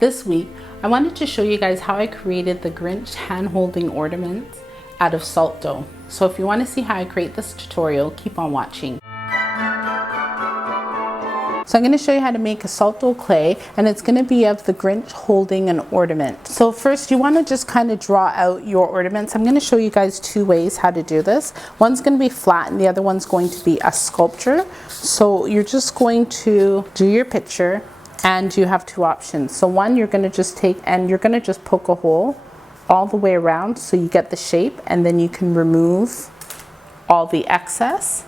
This week, I wanted to show you guys how I created the Grinch hand-holding ornaments out of salt dough. So if you want to see how I create this tutorial, keep on watching. So I'm going to show you how to make a salt dough clay, and it's going to be of the Grinch holding an ornament. So first you want to just kind of draw out your ornaments. I'm going to show you guys two ways how to do this. One's going to be flat and the other one's going to be a sculpture. So you're just going to do your picture and you have two options. So one, you're going to just take and you're going to just poke a hole all the way around so you get the shape, and then you can remove all the excess.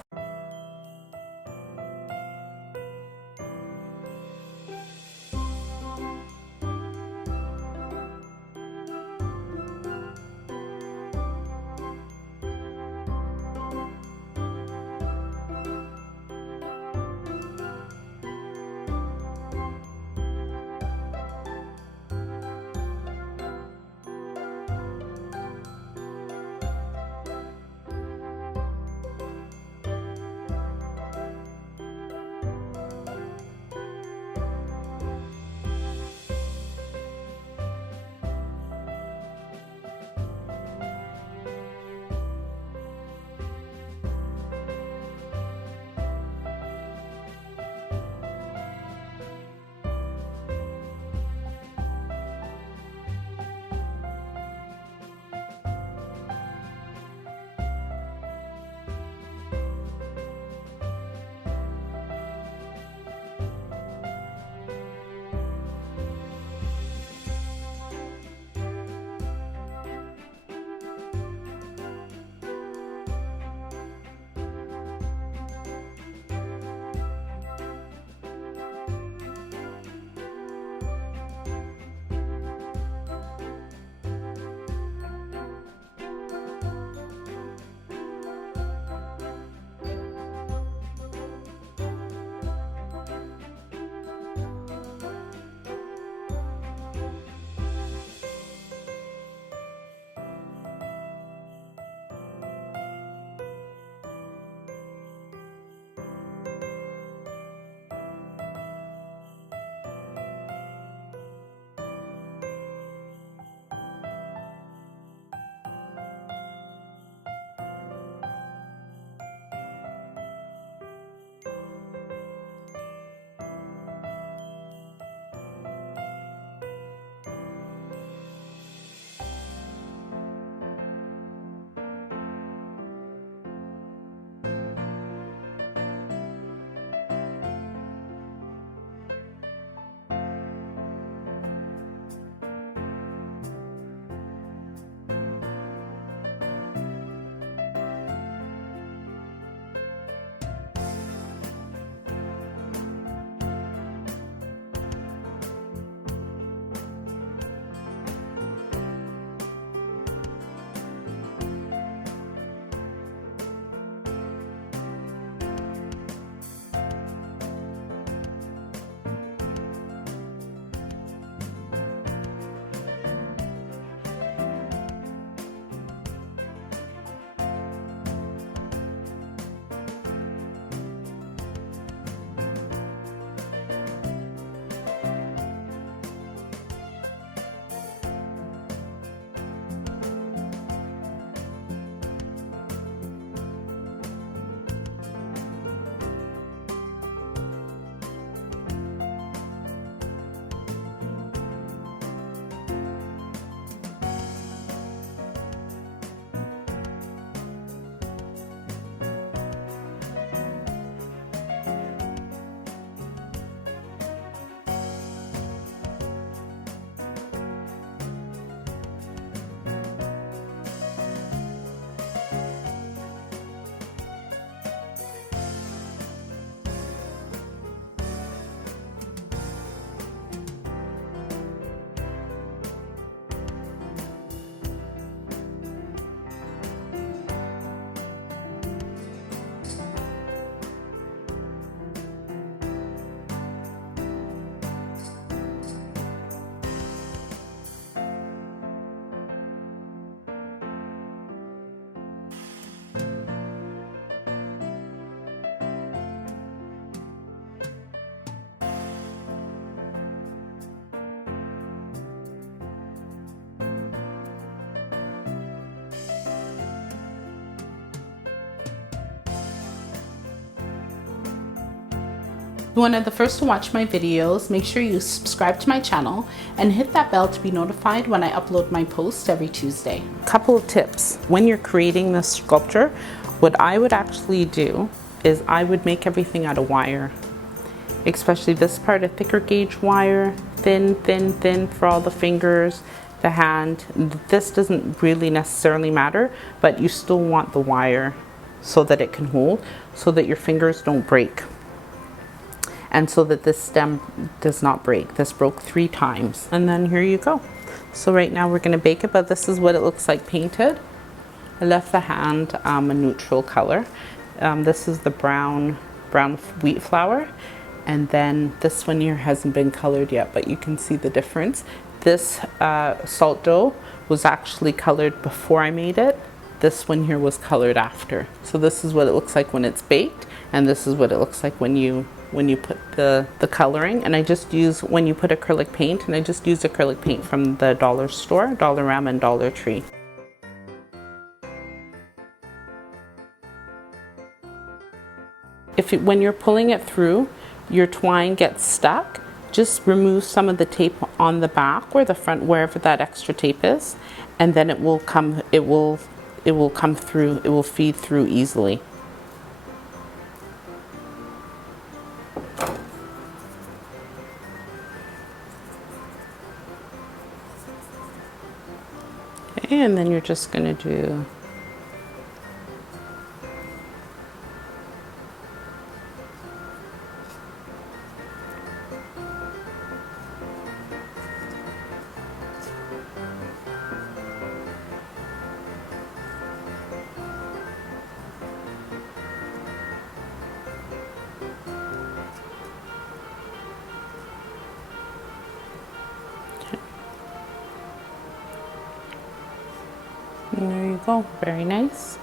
You're one of the first to watch my videos, make sure you subscribe to my channel and hit that bell to be notified when I upload my posts every Tuesday. Couple of tips. When you're creating this sculpture, what I would actually do is I would make everything out of wire. Especially this part, a thicker gauge wire, thin, thin, thin for all the fingers, the hand. This doesn't really necessarily matter, but you still want the wire so that it can hold, so that your fingers don't break. And so that this stem does not break. This broke 3 times. And then here you go. So right now we're gonna bake it, but this is what it looks like painted. I left the hand a neutral color. This is the brown wheat flour. And then this one here hasn't been colored yet, but you can see the difference. This salt dough was actually colored before I made it. This one here was colored after. So this is what it looks like when it's baked, and this is what it looks like when you put the coloring. And I just use, when you put acrylic paint, and I just use acrylic paint from the dollar store, Dollarama and Dollar Tree. When you're pulling it through, your twine gets stuck, just remove some of the tape on the back or the front, wherever that extra tape is, and then it will come through, it will feed through easily. Okay, and then you're just going to do and there you go, very nice.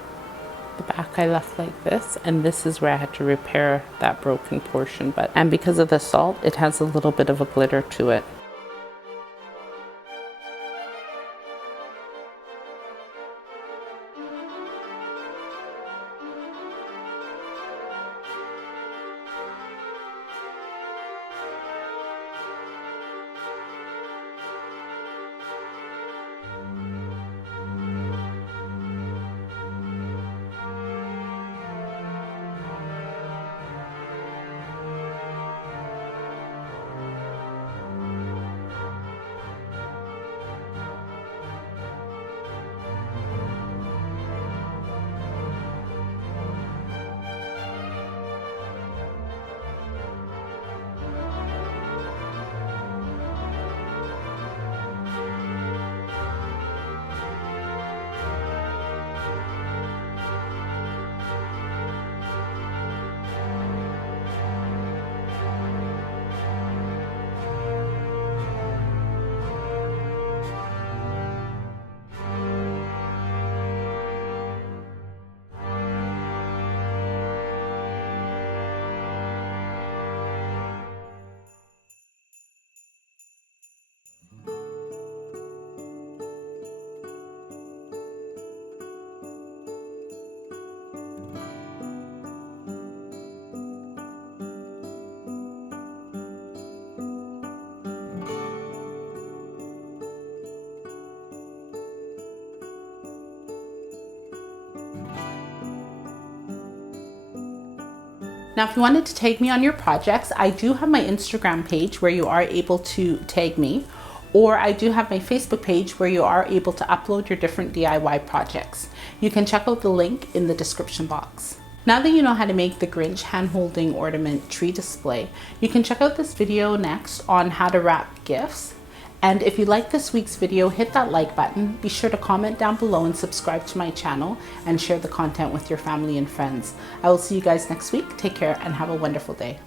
The back I left like this, and this is where I had to repair that broken portion, and because of the salt, it has a little bit of a glitter to it. Now, if you wanted to tag me on your projects, I do have my Instagram page where you are able to tag me, or I do have my Facebook page where you are able to upload your different DIY projects. You can check out the link in the description box. Now that you know how to make the Grinch hand-holding ornament tree display, you can check out this video next on how to wrap gifts. And if you like this week's video, hit that like button. Be sure to comment down below and subscribe to my channel and share the content with your family and friends. I will see you guys next week. Take care and have a wonderful day.